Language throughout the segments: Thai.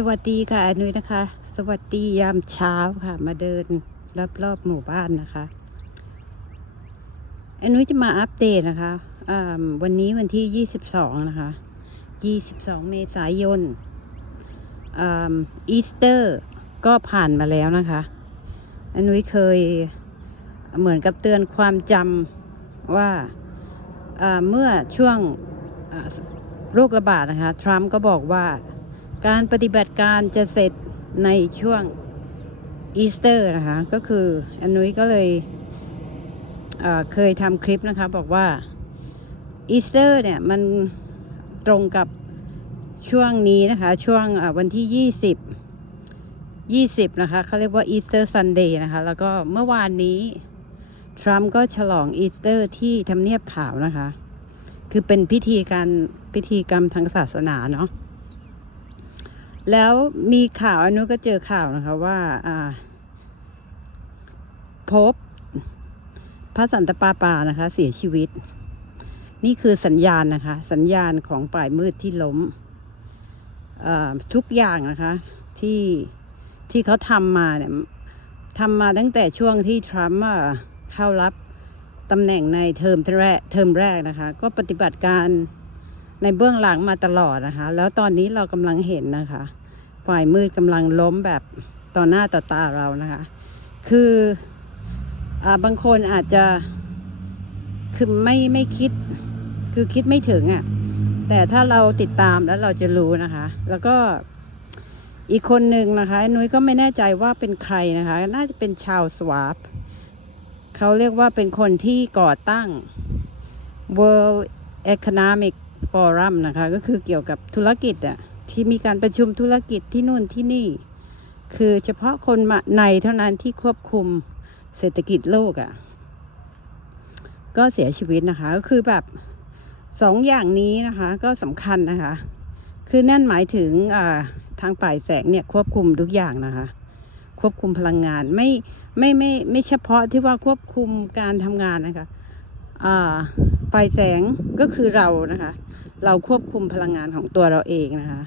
สวัสดีค่ะอนุยนะคะ สวัสดียามเช้าค่ะ มาเดินรอบรอบๆหมู่บ้านนะคะอนุยจะมาอัปเดตนะคะวันนี้วันที่ 22 นะคะ 22 เมษายนอีสเตอร์ก็ผ่านมาแล้วนะคะอนุยเคยเหมือนกับเตือนความจำว่าเมื่อช่วงโรคระบาดนะคะ ทรัมป์ก็บอกว่า การปฏิบัติการจะเสร็จในช่วงอีสเตอร์นะคะ ก็คืออันนุ้ยก็เลยเเคยทำคลิปนะคะ บอกว่าอีสเตอร์เนี่ย มันตรงกับช่วงนี้นะคะ ช่วงเอ่อวันที่ 20 20 นะคะเขาเรียกว่าอีสเตอร์ซันเดย์นะคะ แล้วก็เมื่อวานนี้ ทรัมป์ก็ฉลองอีสเตอร์ที่ทำเนียบขาวนะคะ คือเป็นพิธีการพิธีกรรมทางศาสนาเนาะ แล้วมีข่าวอันนู้นก็เจอข่าวนะคะว่าอ่า พบพระสันตะปาปานะคะ เสียชีวิต นี่คือสัญญาณนะคะ สัญญาณของฝ่ายมืดที่ล้มทุกอย่างนะคะที่ที่เขาทำมาเนี่ยทำมาตั้งแต่ช่วงที่ทรัมป์เข้ารับตำแหน่งในเทอมแรกเทอมแรกนะคะ ก็ปฏิบัติการในเบื้องหลังมาตลอดนะคะ แล้วตอนนี้เรากำลังเห็นนะคะ ฝ่ายมืดกำลังล้มแบบต่อหน้าต่อตาเรานะคะ คืออบางคนอาจจะคือไม่ไม่คิด คือคิดไม่ถึงอะ่ะ แต่ถ้าเราติดตามแล้วเราจะรู้นะคะ แล้วก็อีกคนหนึ่งนะคะนุ้ยก็ไม่แน่ใจว่าเป็นใครนะคะ น่าจะเป็นชาวสวาปเขาเรียกว่าเป็นคนที่ก่อตั้ง World Economic Forum นะคะ ก็คือเกี่ยวกับธุรกิจอะ ที่มีการประชุมธุรกิจที่นู่นที่นี่ คือเฉพาะคนในเท่านั้นที่ควบคุมเศรษฐกิจโลกอะก็เสียชีวิตนะคะ ก็คือแบบสองอย่างนี้นะคะก็สำคัญนะคะ คือนั่นหมายถึงทางฝ่ายแสงเนี่ยควบคุมทุกอย่างนะคะ ควบคุมพลังงานไม่ไม่ไม่ไม่เฉพาะที่ว่าควบคุมการทำงานนะคะอ่าฝ่ายแสงก็คือเรานะคะ เราควบคุมพลังงานของตัวเราเองนะคะ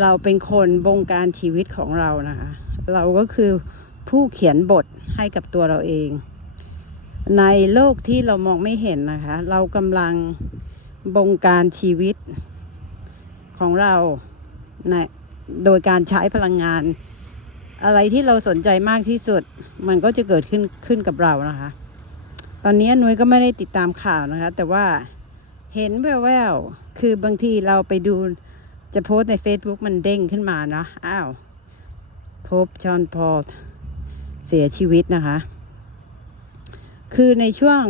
เราเป็นคนบงการชีวิตของเรานะคะ เราก็คือผู้เขียนบทให้กับตัวเราเอง ในโลกที่เรามองไม่เห็นนะคะ เรากำลังบงการชีวิตของเราในโดยการใช้พลังงาน อะไรที่เราสนใจมากที่สุด มันก็จะเกิดขึ้นขึ้นกับเรานะคะ ตอนนี้นุ้ยก็ไม่ได้ติดตามข่าวนะคะ แต่ว่า เห็นแววๆ คือบางทีเราไปดูจะโพสใน Facebook มันเด้งขึ้นมานะอ้าว พบจอห์นพอลเสียชีวิตนะคะ คือในช่วง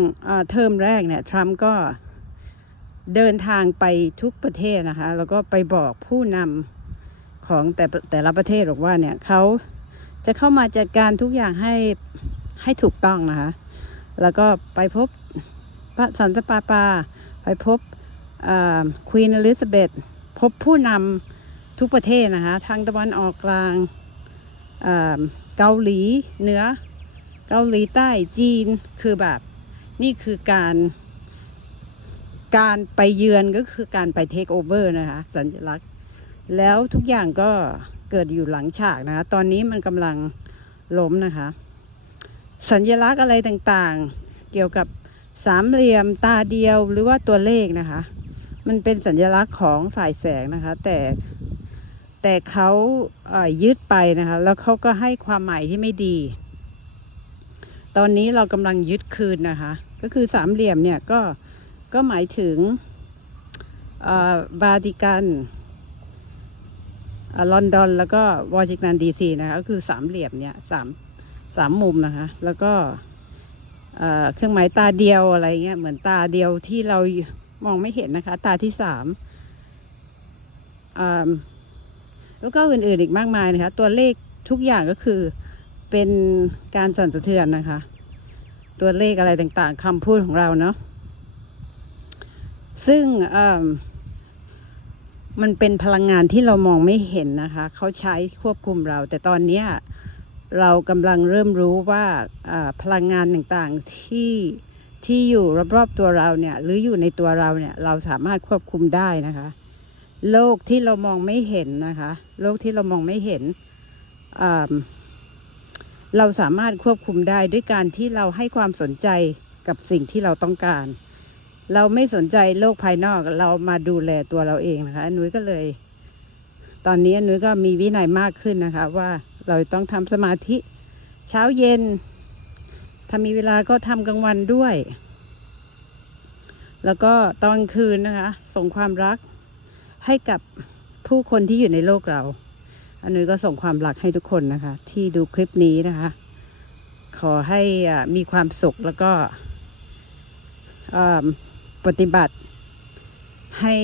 เทอมแรกเนี่ยทรัมป์ก็เดินทางไปทุกประเทศนะคะ แล้วก็ไปบอกผู้นำของแต่แต่ละประเทศบอกว่าเนี่ยเขาจะเข้ามาจัดการทุกอย่างให้ให้ถูกต้องนะคะ แล้วก็ไปพบพระสันตปาปา ไปพบควีนอลิซาเบธพบผู้นำทุกประเทศนะคะทางตะวันออกกลางเอ่อเกาหลีเหนือเกาหลีใต้จีนคือแบบนี่คือการการไปเยือนก็คือการไปเทคโอเวอร์นะคะ สัญลักษณ์ แล้วทุกอย่างก็เกิดอยู่หลังฉากนะคะ ตอนนี้มันกำลังล้มนะคะ สัญลักษณ์อะไรต่างๆ เกี่ยวกับ สามเหลี่ยมตาเดียวหรือว่าตัวเลขนะคะ มันเป็นสัญลักษณ์ของฝ่ายแสงนะคะ แต่แต่เขาเอ่อยึดไปนะคะ แล้วเขาก็ให้ความหมายที่ไม่ดี ตอนนี้เรากำลังยึดคืนนะคะ ก็คือสามเหลี่ยมเนี่ยก็ก็หมายถึงบาติกันลอนดอนแล้วก็วอชิงตันดีซีนะคะก็คือสามเหลี่ยมเนี่ยสามสามมุมนะคะ แล้วก็ เครื่องหมายตาเดียวอะไรเงี้ยเหมือนตาเดียวที่เรามองไม่เห็นนะคะ ตาที่สามแล้วก็อื่นๆอีกมากมายนะคะ ตัวเลขทุกอย่างก็คือเป็นการสั่นสะเทือนนะคะ ตัวเลขอะไรต่างๆคำพูดของเราเนาะซึ่งมันเป็นพลังงานที่เรามองไม่เห็นนะคะ เขาใช้ควบคุมเรา แต่ตอนเนี้ย เรากำลังเริ่มรู้ว่าพลังงานต่างๆที่ที่อยู่รอบๆตัวเราเนี่ยหรืออยู่ในตัวเราเนี่ยเราสามารถควบคุมได้นะคะ โลกที่เรามองไม่เห็นนะคะ โลกที่เรามองไม่เห็น เราสามารถควบคุมได้ด้วยการที่เราให้ความสนใจกับสิ่งที่เราต้องการ เราไม่สนใจโลกภายนอกเรามาดูแลตัวเราเองนะคะนุ้ยก็เลย ตอนนี้อันนุ้ยก็มีวินัยมากขึ้นนะคะว่า เราต้องทำสมาธิเช้าเย็น ถ้ามีเวลาก็ทำกลางวันด้วย แล้วก็ตอนคืนนะคะ ส่งความรักให้กับผู้คนที่อยู่ในโลกเรา อันนุ้ก็ส่งความรักให้ทุกคนนะคะ ที่ดูคลิปนี้นะคะ ขอให้มีความสุขแล้วก็ปฏิบัติให้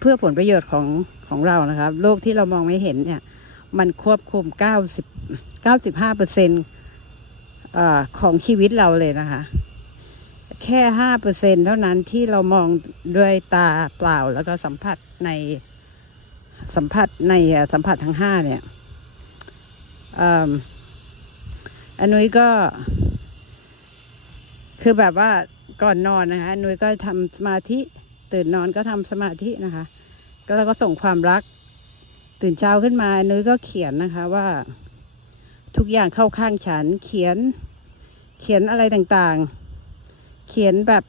เพื่อผลประโยชน์ของของเรานะคะโลกที่เรามองไม่เห็นเนี่ย มันควบคุม 90 95เปอร์เซ็นต์ของชีวิตเราเลยนะคะ แค่ห้าเปอร์เซ็นเท่านั้นที่เรามองด้วยตาเปล่าแล้วก็สัมผัสในสัมผัสในสัมผัสทั้งห้าเนี่ยอันนุ้ยก็ คือแบบว่าก่อนนอนนะคะอันนุ้ยก็ทำสมาธิตื่นนอนก็ทำสมาธินะคะ แล้วก็ส่งความรัก ตื่นเช้าขึ้นมานุ้ยก็เขียนนะคะว่า ทุกอย่างเข้าข้างฉัน เขียน เขียนอะไรต่างๆ เขียนแบบ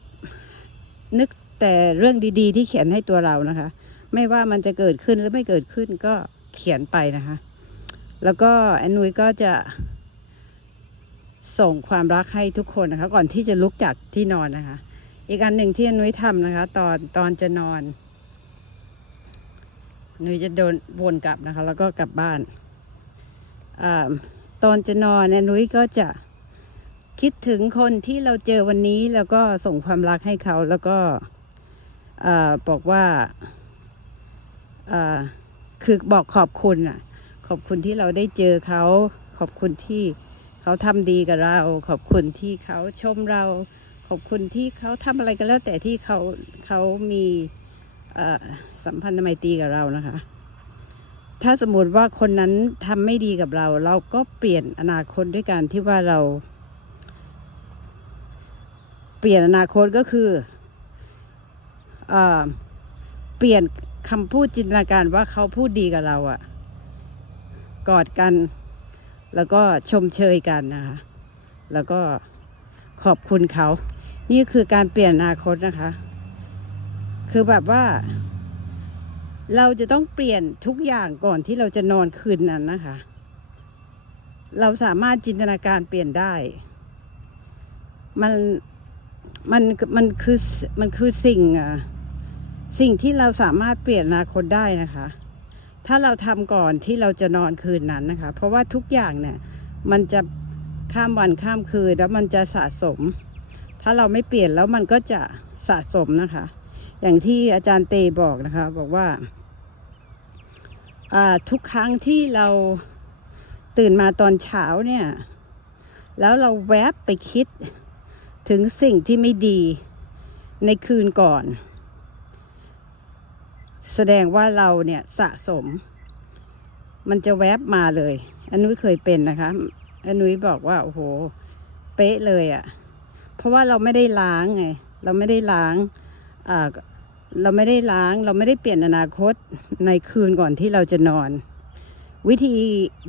นึกแต่เรื่องดีๆ ที่เขียนให้ตัวเรานะคะ ไม่ว่ามันจะเกิดขึ้นหรือไม่เกิดขึ้นก็เขียนไปนะคะ แล้วก็แอนนุยก็จะส่งความรักให้ทุกคนนะคะ ก่อนที่จะลุกจากที่นอนนะคะ อีกอันหนึ่งที่แอนนุยทำนะคะ ตอนตอนจะนอน แอนนุยจะเดินวนกลับนะคะ แล้วก็กลับบ้านอตอนจะนอนแอนนุยก็จะคิดถึงคนที่เราเจอวันนี้แล้วก็ส่งความรักให้เขาแล้วก็อบอกว่าคือบอกขอบคุณอะ ขอบคุณที่เราได้เจอเขา ขอบคุณที่เขาทำดีกับเรา ขอบคุณที่เขาชมเรา ขอบคุณที่เขาทำอะไรก็แล้วแต่ที่เขาเขามี สัมพันธไมตรีกับเรานะคะ ถ้าสมมติว่าคนนั้นทำไม่ดีกับเรา เราก็เปลี่ยนอนาคตด้วยการที่ว่าเรา เปลี่ยนอนาคตก็คือออเปลี่ยนคำพูดจินตนาการว่าเขาพูดดีกับเราอะกอดกัน แล้วก็ชมเชยกันนะคะ แล้วก็ขอบคุณเขา นี่คือการเปลี่ยนอนาคตนะคะ คือแบบว่า เราจะต้องเปลี่ยนทุกอย่างก่อนที่เราจะนอนคืนนั้นนะคะ เราสามารถจินตนาการเปลี่ยนได้ มันมันมันคือมันคือสิ่งอะสิ่งที่เราสามารถเปลี่ยนอนาคตได้นะคะ ถ้าเราทำก่อนที่เราจะนอนคืนนั้นนะคะ เพราะว่าทุกอย่างเนี่ย มันจะข้ามวันข้ามคืนแล้วมันจะสะสม ถ้าเราไม่เปลี่ยนแล้วมันก็จะสะสมนะคะ อย่างที่อาจารย์เตบอกนะคะ บอกว่า ทุกครั้งที่เราตื่นมาตอนเช้าเนี่ย แล้วเราแวบไปคิดถึงสิ่งที่ไม่ดีในคืนก่อน แสดงว่าเราเนี่ยสะสม มันจะแวบมาเลย อันนุ้ยเคยเป็นนะคะอันนุ้ยบอกว่าโอ้โห เป๊ะเลยอะ่ะ เพราะว่าเราไม่ได้ล้างไง เราไม่ได้ล้าง เราไม่ได้ล้างเราไม่ได้เปลี่ยนอนาคตในคืนก่อนที่เราจะนอน วิธี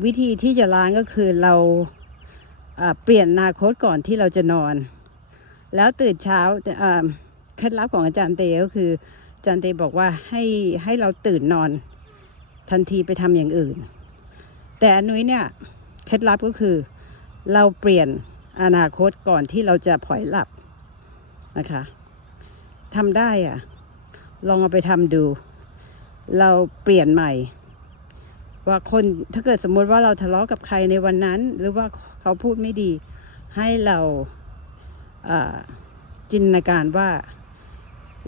วิธีที่จะล้างก็คือเราเปลี่ยนอนาคตก่อนที่เราจะนอน แล้วตื่นเช้าเคล็ดลับของอาจารย์เตก็คืออาจารย์เตบอกว่าให้ให้เราตื่นนอนทันทีไปทำอย่างอื่น แต่อันนุ้ยเนี่ยเคล็ดลับก็คือเราเปลี่ยนอนาคตก่อนที่เราจะผลอยหลับนะคะ ทำได้อะลองเอาไปทำดู เราเปลี่ยนใหม่ ว่าคนถ้าเกิดสมมติว่าเราทะเลาะกับใครในวันนั้น หรือว่าเขาพูดไม่ดี ให้เราจินตนาการว่า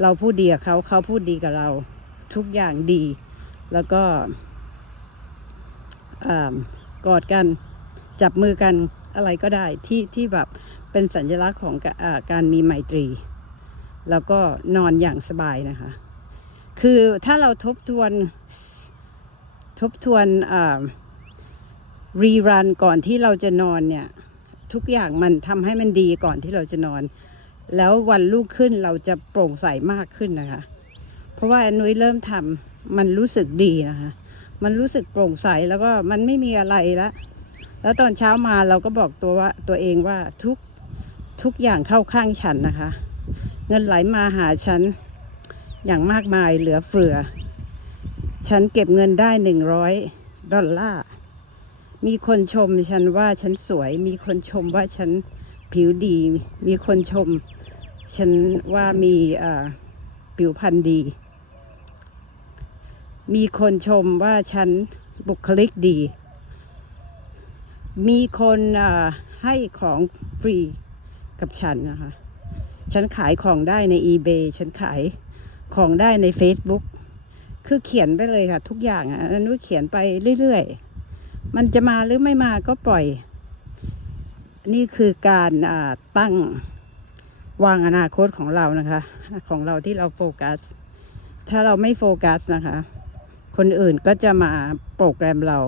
เราพูดดีกับเขาเขาพูดดีกับเรา ทุกอย่างดี แล้วก็กอดกันจับมือกันอะไรก็ได้ที่ที่แบบเป็นสัญลักษณ์ของอการมีไมตรี แล้วก็นอนอย่างสบายนะคะ คือถ้าเราทบทวนทบทวนรีรันก่อนที่เราจะนอนเนี่ย ทุกอย่างมันทำให้มันดีก่อนที่เราจะนอน แล้ววันรุ่งขึ้นเราจะโปร่งใสมากขึ้นนะคะ เพราะว่านุ้ยเริ่มทำมันรู้สึกดีนะคะ มันรู้สึกโปร่งใสแล้วก็มันไม่มีอะไรแล้วแล้วตอนเช้ามาเราก็บอกตัวว่าตัวเองว่าทุกทุกอย่างเข้าข้างฉันนะคะ เงินไหลมาหาฉัน อย่างมากมายเหลือเฟือ ฉันเก็บเงินได้หนึ่งร้อยดอลลาร์มีคนชมฉันว่าฉันสวย มีคนชมว่าฉันผิวดี มีคนชม ฉันว่ามีผิวพรรณดี มีคนชมว่าฉันบุคลิกดี มีคนให้ของฟรีกับฉันนะคะ ฉันขายของได้ใน eBay ฉันขายของได้ใน Facebook คือเขียนไปเลยค่ะ ทุกอย่างอะอันนู้นเขียนไปเรื่อยๆ มันจะมาหรือไม่มาก็ปล่อย นี่คือการตั้งวางอนาคตของเรานะคะ ของเราที่เราโฟกัส ถ้าเราไม่โฟกัสนะคะ คนอื่นก็จะมาโปรแกรมเรา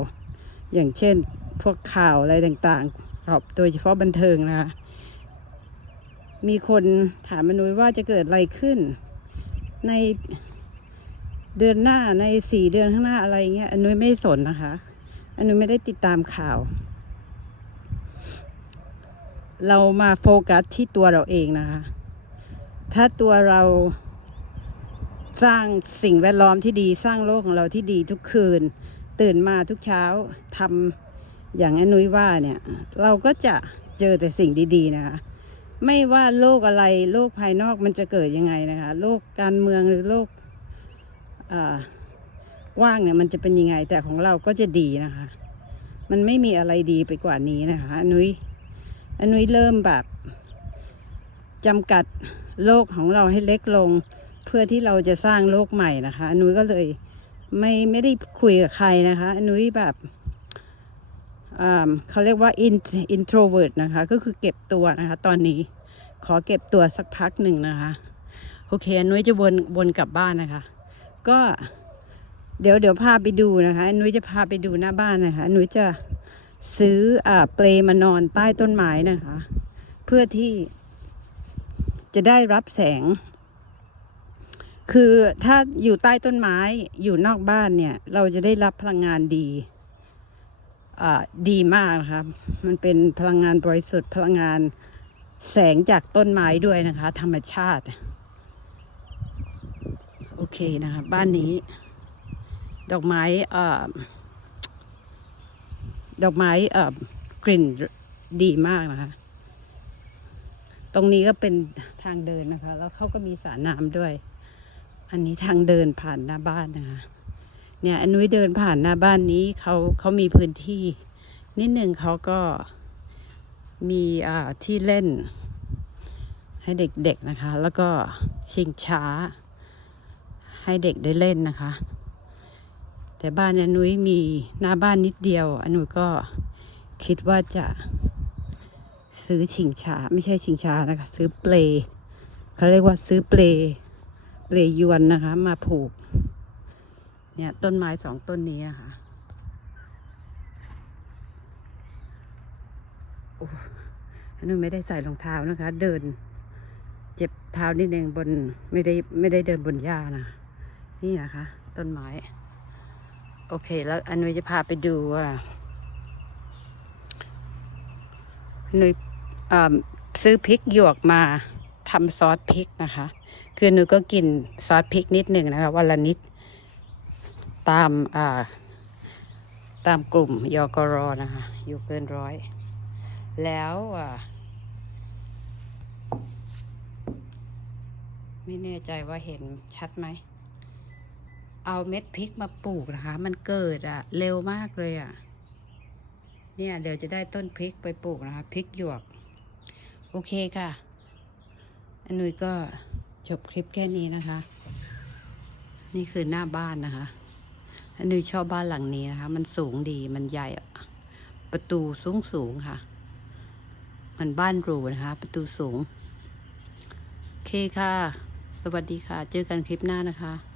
อย่างเช่นพวกข่าวอะไรต่างๆครับโดยเฉพาะบันเทิงนะคะ มีคนถามมนุ้ยว่าจะเกิดอะไรขึ้น ในเดือนหน้าในสี่เดือนข้างหน้าอะไรเงี้ยอนุยไม่สนนะคะ อนุยไม่ได้ติดตามข่าว เรามาโฟกัสที่ตัวเราเองนะคะ ถ้าตัวเราสร้างสิ่งแวดล้อมที่ดีสร้างโลกของเราที่ดีทุกคืน ตื่นมาทุกเช้าทำอย่างอนุยว่าเนี่ย เราก็จะเจอแต่สิ่งดี ๆ นะคะ ไม่ว่าโลกอะไรโลกภายนอกมันจะเกิดยังไงนะคะ โลกการเมืองหรือโลกกว้างเนี่ยมันจะเป็นยังไง แต่ของเราก็จะดีนะคะ มันไม่มีอะไรดีไปกว่านี้นะคะอนุ้ยอนุ้ยเริ่มแบบจำกัดโลกของเราให้เล็กลง เพื่อที่เราจะสร้างโลกใหม่นะคะอนุ้ยก็เลยไม่ไม่ได้คุยกับใครนะคะอนุ้ยแบบ เขาเรียกว่า introvert นะคะ ก็คือเก็บตัวนะคะ ตอนนี้ขอเก็บตัวสักพักหนึ่งนะคะ โอเคนุ้ยจะวนวนกลับบ้านนะคะ ก็เดี๋ยวเดี๋ยวพาไปดูนะคะนุ้ยจะพาไปดูหน้าบ้านนะคะนุ้ยจะซื้ออ่าเปลมานอนใต้ต้นไม้นะคะ เพื่อที่จะได้รับแสง คือถ้าอยู่ใต้ต้นไม้อยู่นอกบ้านเนี่ย เราจะได้รับพลังงานดี ดีมากนะคะมันเป็นพลังงานบริสุทธิ์พลังงานแสงจากต้นไม้ด้วยนะคะ ธรรมชาติ โอเคนะคะ บ้านนี้ ดอกไม้เอ่อดอกไม้เอ่อกลิ่นดีมากนะคะ ตรงนี้ก็เป็นทางเดินนะคะ แล้วเขาก็มีสระน้ำด้วย อันนี้ทางเดินผ่านหน้าบ้านนะคะ เนี่ยอนนุ้ยเดินผ่านหน้าบ้านนี้เขาเขามีพื้นที่ นิดหนึ่งเขาก็มีอ่าที่เล่น ให้เด็กๆนะคะ แล้วก็ชิงช้า ให้เด็กได้เล่นนะคะ แต่บ้านอนุ้ยมีหน้าบ้านนิดเดียวอนุ้ยก็คิดว่าจะซื้อชิงช้า ไม่ใช่ชิงช้านะคะ ซื้อเปลเขาเรียกว่าซื้อเปลเปลยวนนะคะ มาผูก เนี่ยต้นไม้สองต้นนี้นะคะโอ้อนุ้ยไม่ได้ใส่รองเท้านะคะ เดิน เจ็บเท้านิดนึงบนไม่ได้ไม่ได้เดินบนหญ้านะนี่นะคะ ต้นไม้ โอเค แล้วอันนุยจะพาไปดูว่าอันนุยอ่าซื้อพริกหยวกมาทำซอสพริกนะคะ คือหนูก็กินซอสพริกนิดหนึ่งนะคะวันละนิด ตามอ่าตามกลุ่มยกรนะคะ อยู่เกินร้อย แล้วอ่าไม่แน่ใจว่าเห็นชัดไหม เอาเม็ดพริกมาปลูกนะคะ มันเกิดอะเร็วมากเลยอะเนี่ยเดี๋ยวจะได้ต้นพริกไปปลูกนะคะพริกหยวก โอเคค่ะ อันนุยก็จบคลิปแค่นี้นะคะ นี่คือหน้าบ้านนะคะ นนุยชอบบ้านหลังนี้นะคะ มันสูงดี มันใหญ่ ประตูสูงสูงค่ะ มันบ้านหรูนะคะ ประตูสูง โอเคค่ะ สวัสดีค่ะ เจอกันคลิปหน้านะคะ